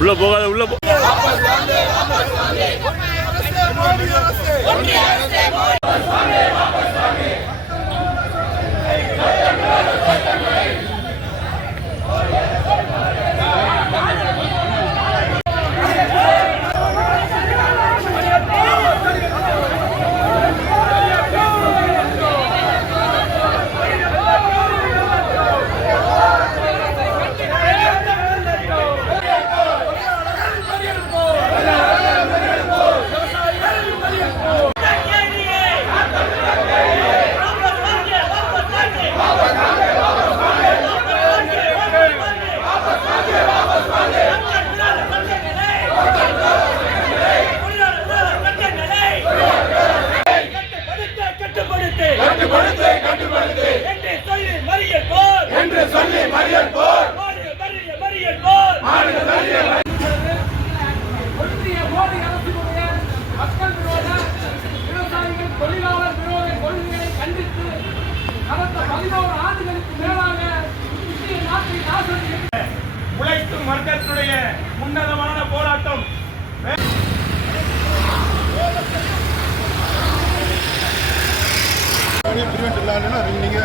올라보가요 올라보 உழைக்கும் வர்க்கத்துடைய உன்னதமான போராட்டம். பிரிவெண்ட் இல்லாதுன்னா நீங்க